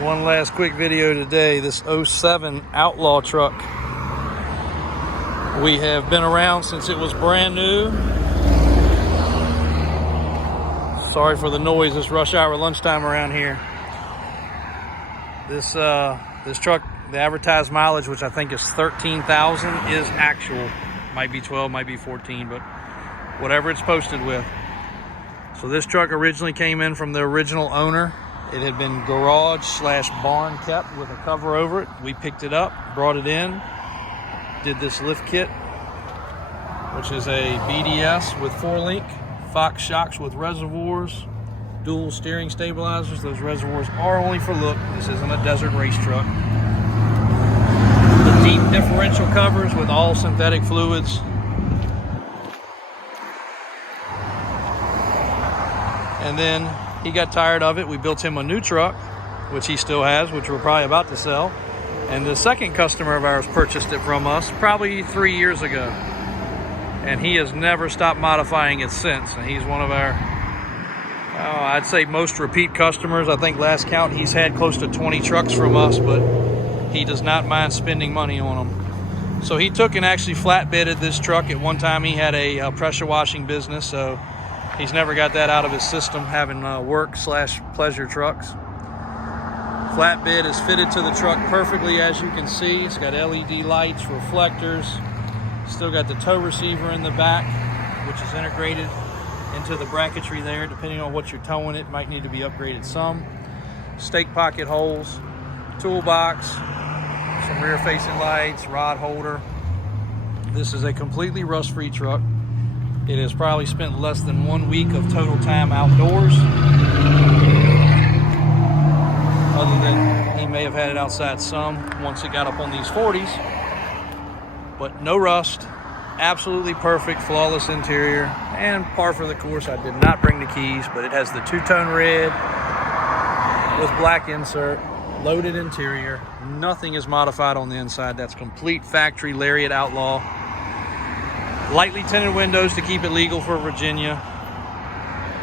right, one last quick video today. This 07 Outlaw truck. We have been around since it was brand new. Sorry for the noise, it's rush hour lunchtime around here. This truck, the advertised mileage, which I think is 13,000, is actual. Might be 12, might be 14, but whatever it's posted with. So this truck originally came in from the original owner. It had been garage / barn kept with a cover over it. We picked it up, brought it in, did this lift kit, which is a BDS with 4-link, Fox shocks with reservoirs, dual steering stabilizers. Those reservoirs are only for look. This isn't a desert race truck. The deep differential covers with all synthetic fluids. And then he got tired of it. We built him a new truck, which he still has, which we're probably about to sell. And the second customer of ours purchased it from us probably 3 years ago. And he has never stopped modifying it since. And he's one of our, I'd say, most repeat customers. I think last count he's had close to 20 trucks from us, but he does not mind spending money on them. So he took and actually flatbedded this truck. At one time he had a pressure washing business, so he's never got that out of his system, having work / pleasure trucks. Flatbed is fitted to the truck perfectly, as you can see. It's got LED lights, reflectors. Still got the tow receiver in the back, which is integrated into the bracketry there. Depending on what you're towing, it might need to be upgraded some. Stake pocket holes, toolbox, some rear facing lights, rod holder. This is a completely rust-free truck. It has probably spent less than 1 week of total time outdoors. Other than he may have had it outside some once it got up on these 40s. But no rust, absolutely perfect, flawless interior, and par for the course. I did not bring the keys, but it has the two-tone red with black insert, loaded interior. Nothing is modified on the inside. That's complete factory Lariat Outlaw. Lightly tinted windows to keep it legal for Virginia.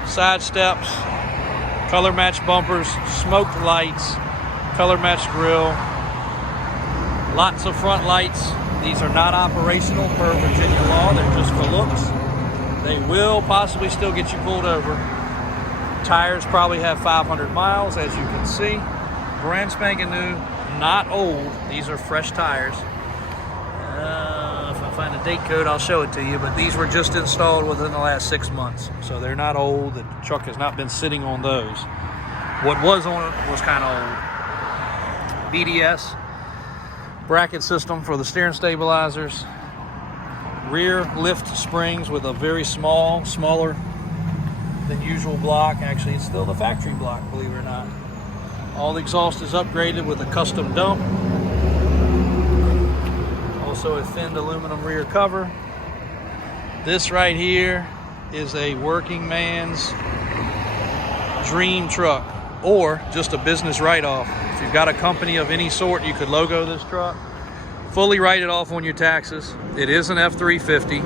Side steps, color matched bumpers, smoked lights, color matched grille. Lots of front lights. These are not operational per Virginia law. They're just for looks. They will possibly still get you pulled over. Tires probably have 500 miles, as you can see. Brand spanking new, not old. These are fresh tires. If I find a date code, I'll show it to you, but these were just installed within the last 6 months, so they're not old. The truck has not been sitting on those. What was on it was kind of old. BDS bracket system for the steering stabilizers, rear lift springs with a very smaller than usual block. Actually, it's still the factory block, believe it or not. All the exhaust is upgraded with a custom dump. Also a thinned aluminum rear cover. This right here is a working man's dream truck, or just a business write-off. If you've got a company of any sort, you could logo this truck, fully write it off on your taxes. It is an F350.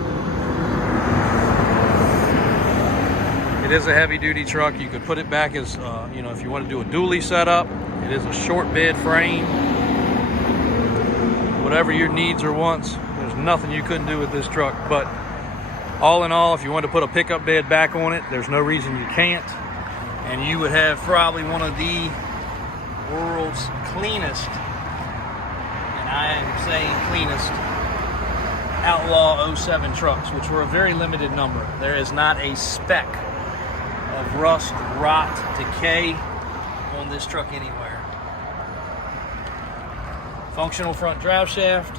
It is a heavy-duty truck. You could put it back as, if you want to do a dually setup. It is a short bed frame. Whatever your needs or wants, there's nothing you couldn't do with this truck. But all in all, if you want to put a pickup bed back on it, there's no reason you can't. And you would have probably one of the world's cleanest, and I am saying cleanest, Outlaw 07 trucks, which were a very limited number. There is not a speck of rust, rot, decay on this truck anywhere. Functional front drive shaft,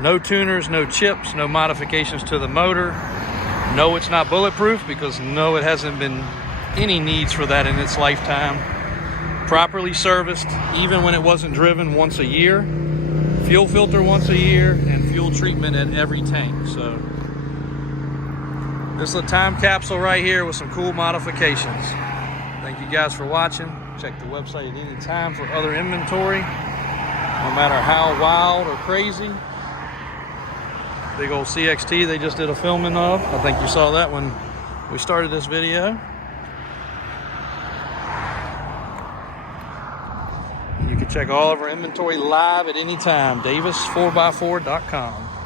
no tuners, no chips, no modifications to the motor. No, it's not bulletproof, because no, it hasn't been any needs for that in its lifetime. Properly serviced, even when it wasn't driven, once a year. Fuel filter once a year, and fuel treatment at every tank. So this is a time capsule right here with some cool modifications. Thank you guys for watching. Check the website at any time for other inventory, no matter how wild or crazy. Big old CXT they just did a filming of. I think you saw that when we started this video. You can check all of our inventory live at any time, davis4x4.com.